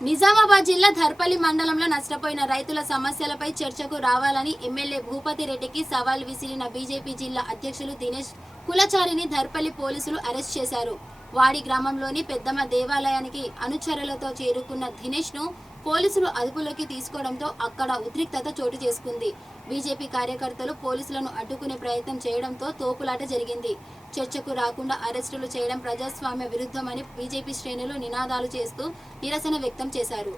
నిజామాబాద్ జిల్లా ధర్పల్లి మండలంలో నష్టపోయిన రైతుల సమస్యలపై చర్చకు రావాలని ఎమ్మెల్యే భూపతి రెడ్డికి సవాల్ విసిరిన బీజేపీ జిల్లా అధ్యక్షులు దినేష్ కులచారిని ధర్పల్లి పోలీసులు అరెస్ట్ చేశారు. వాడి గ్రామంలోని పెద్దమ్మ దేవాలయానికి అనుచరులతో చేరుకున్న దినేష్ ను పోలీసులు అదుపులోకి తీసుకోవడంతో అక్కడ ఉద్రిక్తత చోటు చేసుకుంది. బీజేపీ కార్యకర్తలు పోలీసులను అడ్డుకునే ప్రయత్నం చేయడంతో తోపులాట జరిగింది. చర్చకు రాకుండా అరెస్టులు చేయడం ప్రజాస్వామ్య విరుద్ధమని బీజేపీ శ్రేణులు నినాదాలు చేస్తూ నిరసన వ్యక్తం చేశారు.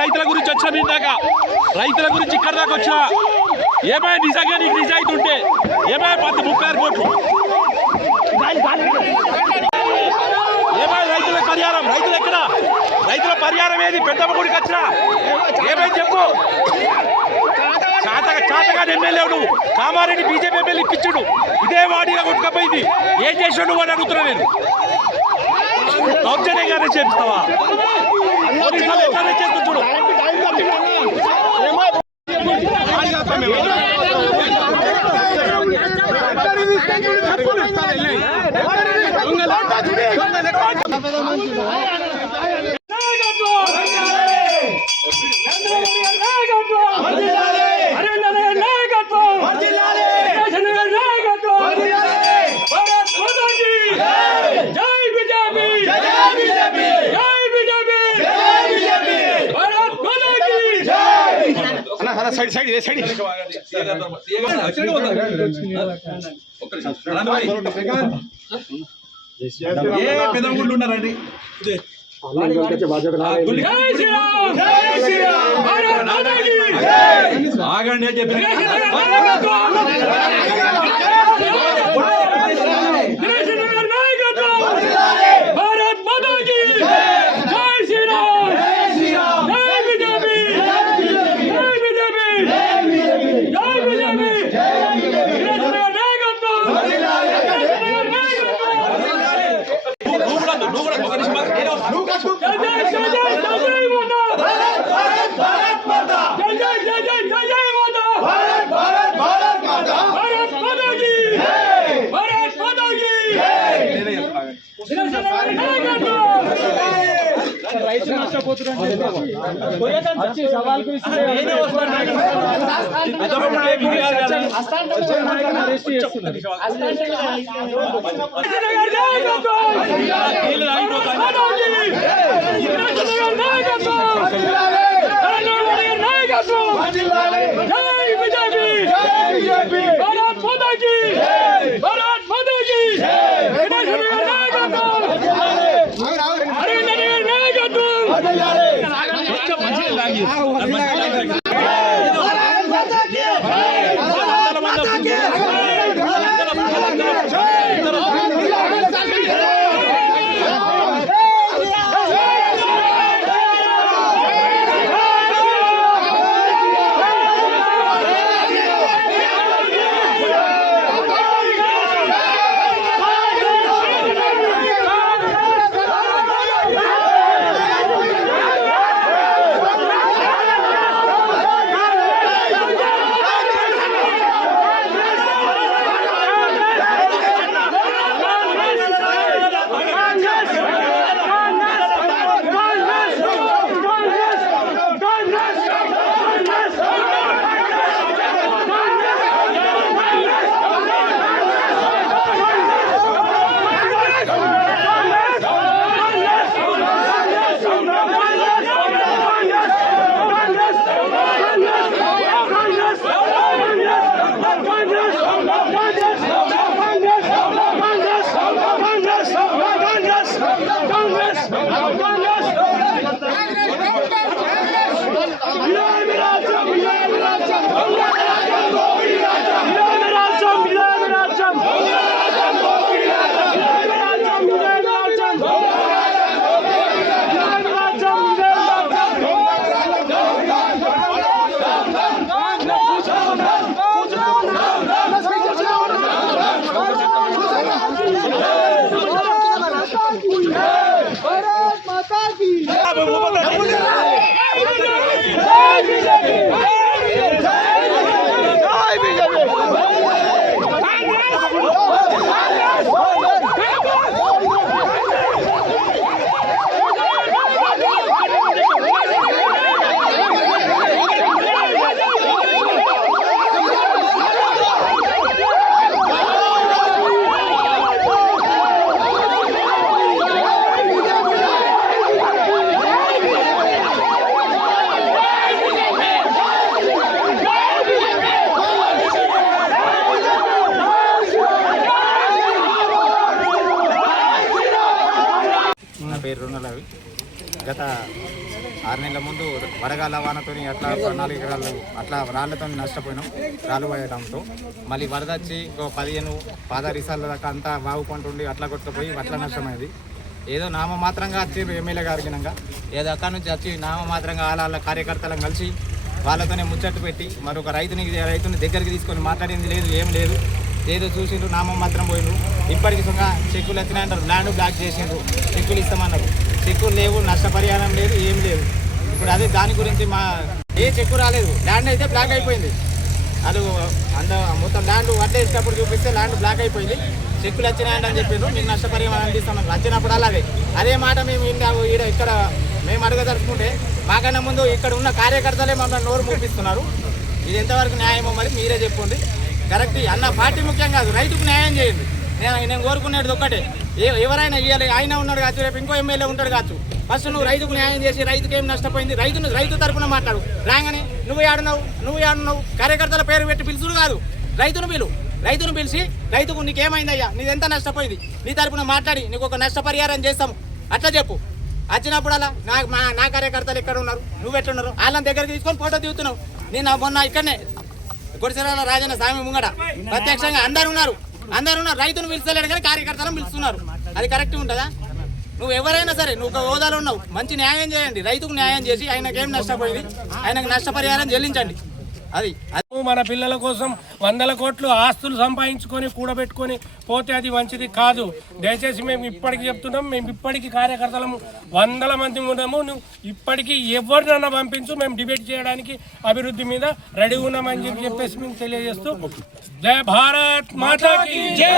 రైతుల గురించి వచ్చిన ఇందాక రైతుల గురించి ఇక్కడ దాకా వచ్చిన ఏమై నిజంగా నీకు నిజాయితీ ఉంటే ఏమై 36 కోట్లు ఏమై రైతుల పరిహారం రైతులు ఎక్కడ రైతుల పరిహారం ఏది పెద్దమ్మ గుడికి వచ్చినా ఏమై చెప్పు చాతగా ఎమ్మెల్యే నువ్వు కామారెడ్డి బీజేపీ ఎమ్మెల్యే ఇప్పించుడు ఇదే వాడిగా కొట్టుకపోయింది ఏం చేసాడు నువ్వు అని అడుగుతున్నా నేను దౌర్జన్యంగానే చేస్తావా చూడు పెద్దగుళ్ళు ఉన్నారండి ఆగండి అని చెప్పి రైతు నష్టపోతున్నాడు సవాల్కు నా పేరు రుణలవి. గత 6 నెలల ముందు వడగాళ్ళ వానతో అట్లా 4 ఎకరాలు అట్లా రాళ్లతో నష్టపోయినాం. రాళ్ళు పోయడంతో మళ్ళీ వరద వచ్చి 15 పాదారిసాల దాకా అంతా బాగుకుంటుండి అట్లా కొట్టుకుపోయి అట్లా నష్టమైంది. ఏదో నామమాత్రంగా వచ్చి ఎమ్మెల్యే గారికినంగా ఏదో అక్కడి నుంచి వచ్చి నామమాత్రంగా వాళ్ళ కార్యకర్తలను కలిసి వాళ్ళతోనే ముచ్చట్టు పెట్టి మరొక రైతుని దగ్గరికి తీసుకొని మాట్లాడింది లేదు, ఏం లేదు. ఏదో చూసిండ్రు, నామమాత్రం పోయిండ్రు. ఇప్పటికి సొంగ చెక్కులు వచ్చినాయంటారు, ల్యాండ్ బ్లాక్ చేసిండ్రు, చెక్కులు ఇస్తామన్నారు. చెక్కులు లేవు, నష్టపరిహారం లేదు, ఏం లేదు. ఇప్పుడు అదే దాని గురించి ఏ చెక్కు రాలేదు, ల్యాండ్ అయితే బ్లాక్ అయిపోయింది. అది మొత్తం ల్యాండ్ వడ్డేసేటప్పుడు చూపిస్తే ల్యాండ్ బ్లాక్ అయిపోయింది. చెక్కులు వచ్చినాయండి అని చెప్పిండ్రు, మీకు నష్టపరిహారం అందిస్తామన్నారు. వచ్చినప్పుడు అదే మాట మేము ఇక్కడ మేము అడగదలుచుకుంటే మాకన్నా ముందు ఇక్కడ ఉన్న కార్యకర్తలే మమ్మల్ని నోరు మూపిస్తున్నారు. ఇది ఎంతవరకు న్యాయమో మరి మీరే చెప్పండి. కరెక్ట్ అన్న పార్టీ ముఖ్యం కాదు, రైతుకు న్యాయం చేయండి. నేను కోరుకునేది ఒక్కటే, ఎవరైనా ఇవ్వాలి, ఆయన ఉన్నాడు కావచ్చు, రేపు ఇంకో ఎమ్మెల్యే ఉంటాడు కావచ్చు. ఫస్ట్ నువ్వు రైతుకు న్యాయం చేసి రైతుకి ఏం నష్టపోయింది రైతు తరఫున మాట్లాడు. రాగానే నువ్వు ఆడున్నావు కార్యకర్తల పేరు పెట్టి పిలుచుడు కాదు, రైతును పిలిచి రైతుకు నీకేమైందయ్యా, నీది ఎంత నష్టపోయింది, నీ తరఫున మాట్లాడి నీకు ఒక నష్టపరిహారం చేస్తాము అట్లా చెప్పు. వచ్చినప్పుడు అలా నా కార్యకర్తలు ఎక్కడ ఉన్నారు, నువ్వు ఎట్లున్నారు, వాళ్ళని దగ్గరికి తీసుకొని ఫోటో దిగుతున్నావు. నేను మొన్న ఇక్కడనే గుడిసెల రాజన్న స్వామి ముంగట ప్రత్యక్షంగా అందరు ఉన్నారు. రైతును పిలుస్తలేడు కానీ కార్యకర్తలను పిలుస్తున్నారు. అది కరెక్ట్ ఉంటుందా? నువ్వు ఎవరైనా సరే నువ్వు ఒక హోదాలో ఉన్నావు, మంచి న్యాయం చేయండి, రైతుకు న్యాయం చేసి ఆయనకేం నష్టపోయింది ఆయనకు నష్టపరిహారం చెల్లించండి. అది మన పిల్లల కోసం 100 కోట్లు ఆస్తులు సంపాదించుకొని కూడబెట్టుకొని పోతే అది మంచిది కాదు. దయచేసి మేము ఇప్పటికీ చెప్తున్నాం, మేము ఇప్పటికీ కార్యకర్తలము 100 మంది ఉన్నాము. నువ్వు ఇప్పటికీ ఎవరినన్నా పంపించు, మేము డిబేట్ చేయడానికి అభివృద్ధి మీద రెడీ ఉన్నామని చెప్పేసి మేము తెలియజేస్తూ జై భారత్ మాతాకి జై.